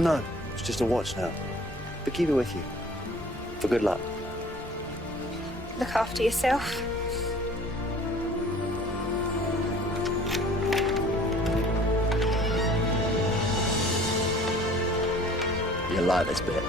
No, it's just a watch now. But keep it with you. For good luck. Look after yourself. You like this bit?